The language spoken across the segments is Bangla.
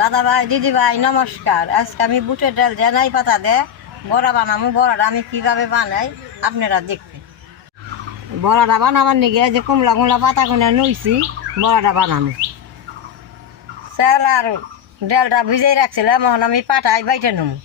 দাদা ভাই দিদি ভাই নমস্কার। আজকে আমি বুটের ডাল জেনাই পাতা দে বড়া বানাবো। বড়াটা আমি কিভাবে বানাই আপনারা দেখবেন। বড়াটা বানাবার নিগে যে কুমলা কুমলা পাতা কোনে নুইছি বড়াটা বানাবো। চাল আর ডালটা ভিজাই রাখছিলাম, এখন আমি পাটায় বাইটে নেবো।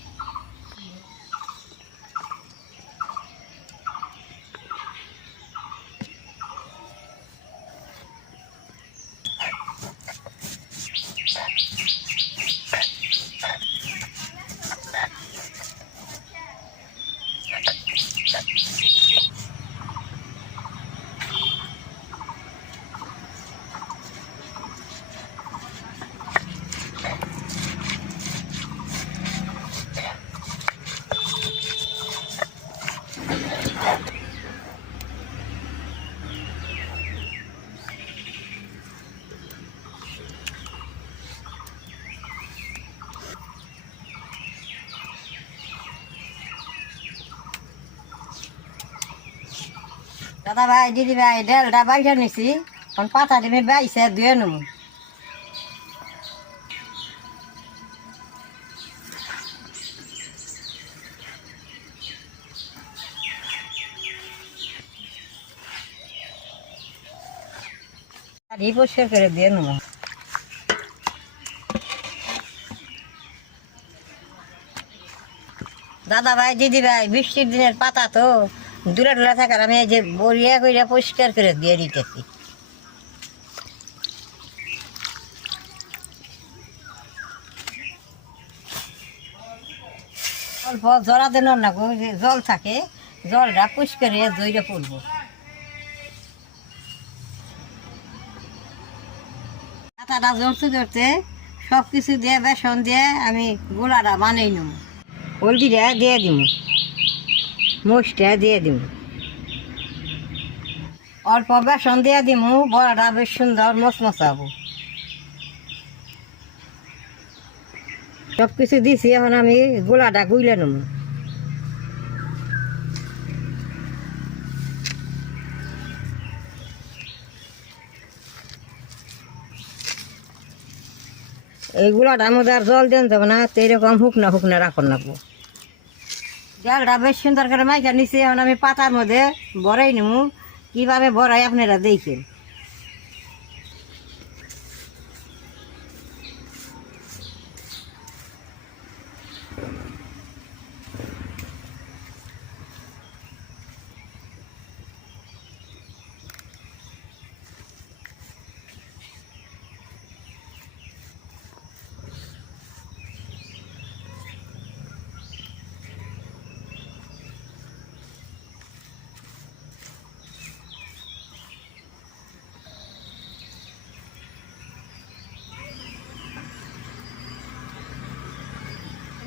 দাদা ভাই দিদি ভাই ডালটা বাইটে নিছি, এখন পাতা ডিমে বাইছে ধুয়ে নেবো। পরিষ্কার করে দিয়ে নেবো। দাদা ভাই দিদি ভাই বৃষ্টির দিনের পাতা তো দূরে দূরে থাকার আমি এই যে বড়িয়া করিয়া পরিষ্কার করে দিয়ে দিতেছি। অল্প জড়া দেন না গো, যে জল থাকে জলটা পরিষ্কার জইরে পড়বো। পাতাটা জড়তে জড়তে সব কিছু দিয়ে বেসন দিয়ে আমি গোলাটা বানিয়ে নেব। হলদিটা দিয়ে দিব, মরিচটা দিয়ে দিব, অল্প বেসন দিয়ে দিব। বড়াটা বেশ সুন্দর মচমচাবো। সব কিছু দিছি, এখন আমি গোলাটা গুইলে নেব। এই গোলাটার মধ্যে আর জল দেন যাবে না, তো এরকম শুকনা শুকনা রাখুন লাগবো। ডালটা বেশ সুন্দর করে মাইকা নিচে, এখন আমি পাতার মধ্যে বড়াই নেব। কীভাবে বড়াই আপনারা দেখেন।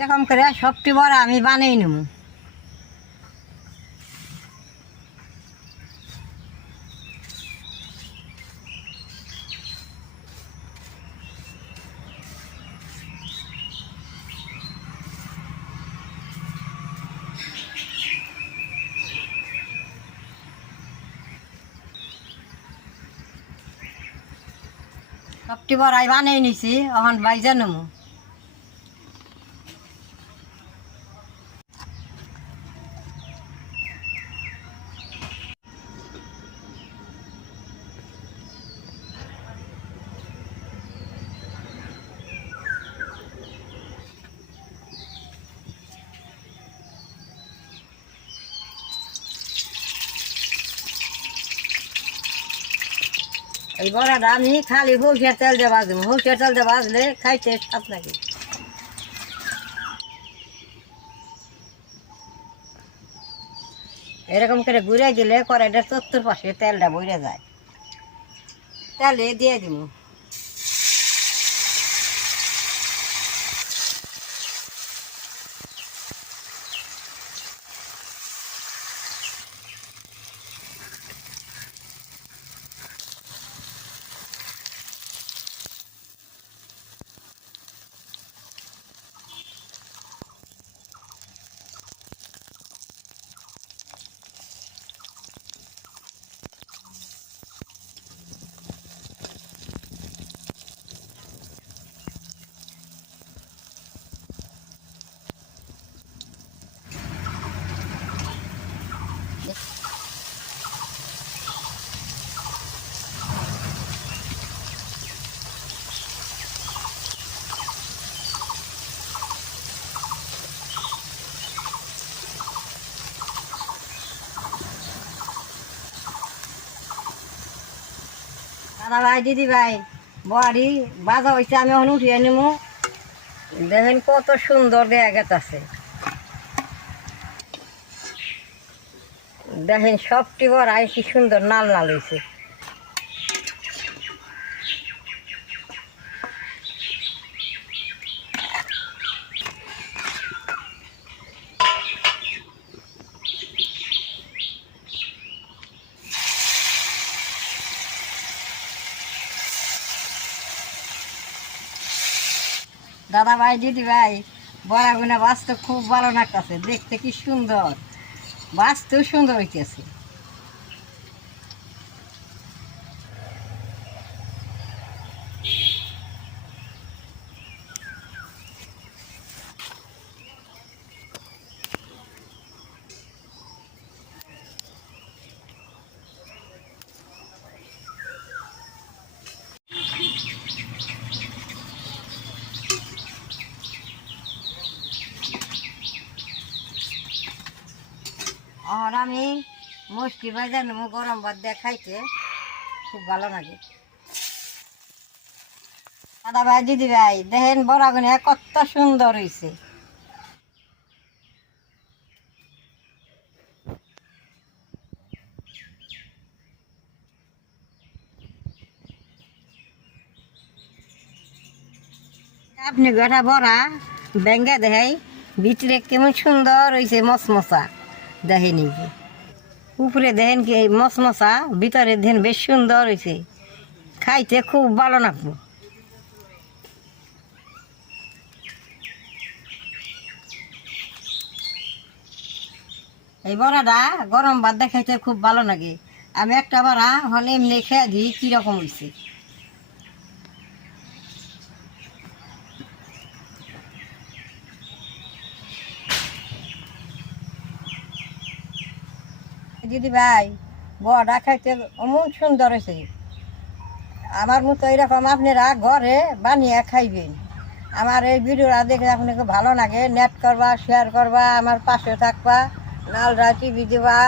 এরকম করে সবটি বড়া আমি বানিয়ে নেব। সবটি বড়াই বানিয়ে নিছি, এখন বাইজা নেব। এই বড়াটা আমি খালি সরষের তেল দিয়ে ভাজবো। সরষের তেল দিয়ে ভাজলে খাইতে স্বাদ লাগে। এরকম করে ঘুরে দিলে কড়াইটা চতুর্পাশে তেলটা বইরে যায়। তেলে দিয়ে দিব। দাদা ভাই দিদি ভাই বড়ি বাজা হয়েছে, আমি এখন উঠিয়ে নিমু। দেখেন কত সুন্দর দেখা গেছে, দেখেন সবটি বড়াই কি সুন্দর নাল নাল হয়েছে। দাদা ভাই দিদি ভাই বড়া গুনা বাস্তব খুব ভালো লাগতেছে, দেখতে কি সুন্দর, বাস্তব সুন্দর হইতেছে। আর আমি মুষ্টি ভাজা নেবো, গরম ভাত দিয়ে খাইতে খুব ভালো লাগে। দাদা ভাই দিদি ভাই দেখেন বড়া গুনা কত সুন্দর হয়েছে। আপনি গোটা বড়া ব্যাঙ্গে দেখাই ভিতরে কেমন সুন্দর হয়েছে, মশমশা দেখেন, এই যে উপরে দেখেন কি মশমশা, ভিতরে দেখেন বেশ সুন্দর হয়েছে, খাইতে খুব ভালো লাগবো। এই বড়াটা গরম ভাত দিয়ে খাইতে খুব ভালো লাগে। আমি একটা বড়া হলে এমনি খেয়ে দিই কীরকম হয়েছে। দিদি ভাই বড়া খাইতে অমন সুন্দর হয়েছে, আমার মতো এরকম আপনারা ঘরে বানিয়ে খাইবেন। আমার এই ভিডিওটা দেখে আপনাকে ভালো লাগে, নেট করবা, শেয়ার করবা, আমার পাশে থাকবা, নালরা টিভি দিবা।